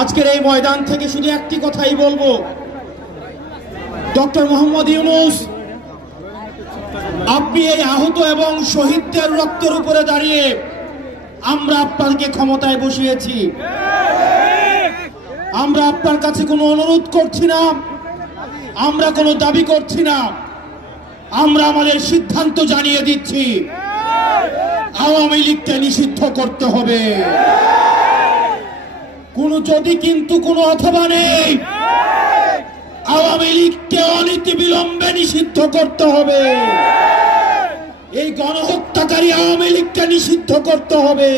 আজকের এই ময়দান থেকে শুধু একটি কথাই বলবো, ডক্টর মোহাম্মদ ইউনূস, আপনি এই আহত এবং শহীদদের রক্তের উপরে দাঁড়িয়ে আমরা আপনাকে ক্ষমতায় বসিয়েছি। আমরা আপনার কাছে কোনো অনুরোধ করছি না, আমরা কোনো দাবি করছি না, আমরা আমাদের সিদ্ধান্ত জানিয়ে দিচ্ছি, আওয়ামী লীগকে নিষিদ্ধ করতে হবে। কোনো যদি কিন্তু কোনো অথবা নেই, আওয়ামী লীগকে অনীতি বিলম্বে নিষিদ্ধ করতে হবে। এই গণহত্যাকারী আওয়ামী লীগকে নিষিদ্ধ করতে হবে।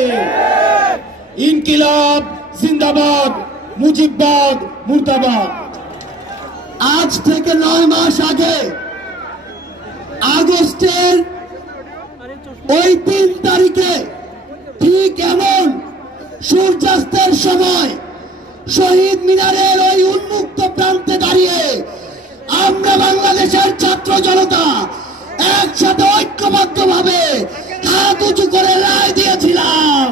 ইনকিলাব জিন্দাবাদ, মুজিববাদ মুর্দাবাদ। আজ থেকে 9 মাস আগে আগস্টের ওই 3 তারিখে ঠিক এমন সূর্যাস্তের সময় শহীদ মিনারের ওই উন্মুক্ত প্রান্তে দাঁড়িয়ে আমরা বাংলাদেশের ছাত্র জনতা একসাথে ঐক্যবদ্ধভাবে হাত উঁচু করে রায় দিয়েছিলাম।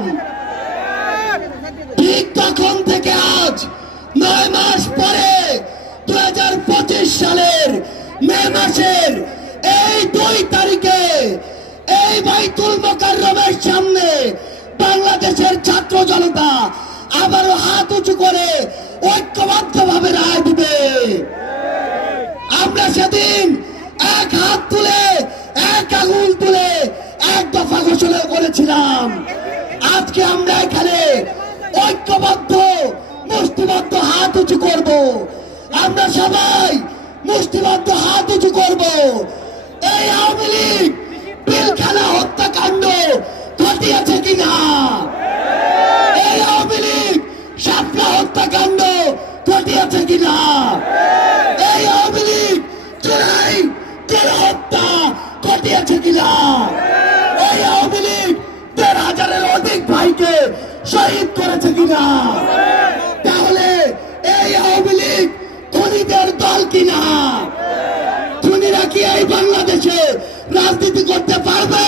ঠিক তখন থেকে আজ 9 মাস পরে 2025 সালের মে মাসের এই 2 তারিখে এই বাইতুল মোকাররমের সামনে বাংলাদেশের ছাত্র জনতা আবারও হাত উঁচু করে ঐক্যবদ্ধভাবে রায় দিবে। আমরা সেদিন এক হাত তুলে, এক আঙুল তুলে, এক দফা ঘোষণা করেছিলাম। আজকে আমরা এখানে ঐক্যবদ্ধ মুষ্টিবদ্ধ হাত উঁচু করব। আমরা সবাই মুষ্টিবদ্ধ হাত উঁচু করব। এই আওয়ামী লীগ পিলখানা হত্যাকাণ্ড ঘটিয়েছে কিনা, এই আওয়ামী লীগ শাপলা হত্যাকাণ্ড ঘটিয়েছে কিনা, এই আওয়ামী লীগ চোরাই হত্যা ঘটিয়েছে কিনা, এই আওয়ামী লীগ 1,500-এর অধিক ভাইকে শহীদ করেছে কিনা। তাহলে এই আওয়ামী লীগ খুনিদের দল কিনা? খুনিরা কি এই বাংলাদেশে রাজনীতি করতে পারবে?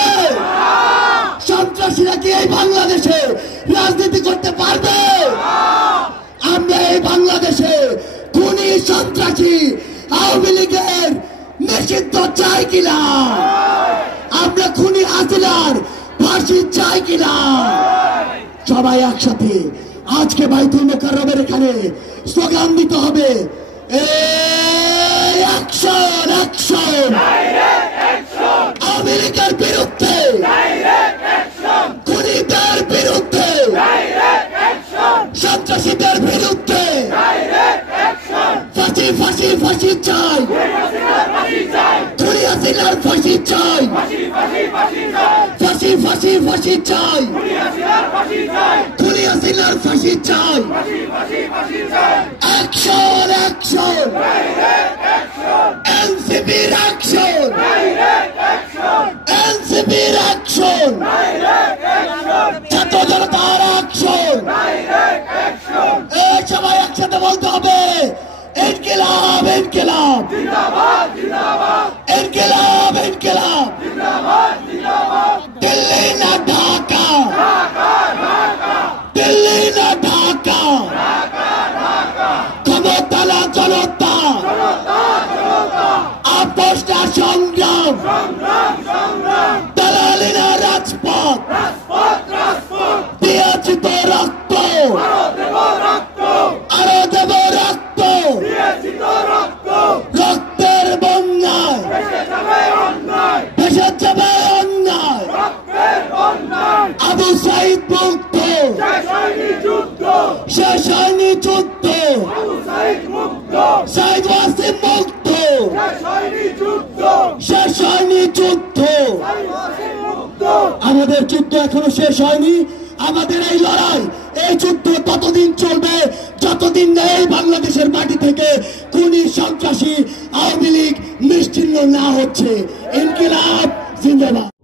সন্ত্রাসীরা কি এই বাংলাদেশে রাজনীতি করতে পারবে? আমরা এই বাংলাদেশে খুনি সন্ত্রাসী আওয়ামী লীগের নিষিদ্ধ চাই কিনা? আমরা খুনি হাসিনার ফাঁসি চাই কিনা? সবাই একসাথে আজকে বাইতুল মোকাররমের এখানে স্লোগান দিতে হবে, অ্যাকশন অ্যাকশন, আওয়ামী লীগের বিরুদ্ধে, খুনিদের বিরুদ্ধে, সন্ত্রাসীদের বিরুদ্ধে ফাঁসি ফাঁসি ফাঁসি চাই, খুনি হাসিনার ফাঁসি চাই, ফাঁসি ফাঁসি ফাঁসি চাই, খুনি হাসিনার ফাঁসি চাই। অ্যাকশন অ্যাকশন, এনসিপির অ্যাকশন, এনসিপির অ্যাকশন, ছাত্র জনতার অ্যাকশন। এই সবাই একসাথে বলতে হবে, ইনকিলাব ইনকিলাব, ইনকিলাব ইনকিলাব, দিল্লি না ঢাকা, দিল্লি না ঢাকা, ক্ষমতা না জনতা, আপোষ না সংগ্রাম, দালালি না রাজপথ, দিয়েছি তো রক্ত, আরো দেব রক্ত, রক্তের বন্যায় ভেসে যাবে অন্যায়। আবু সাইদ মুক্ত, শেষ হয়নি যুদ্ধ, সাইদ ওয়াসিম মুক্ত, শেষ হয়নি যুদ্ধ। আমাদের যুদ্ধ এখনো শেষ হয়নি। আমাদের এই লড়াই, এই যুদ্ধ ততদিন চলবে যতদিন না এই বাংলাদেশের মাটি থেকে খুনি সন্ত্রাসী আওয়ামী লীগ নিশ্চিহ্ন না হচ্ছে। ইনকিলাব জিন্দাবাদ।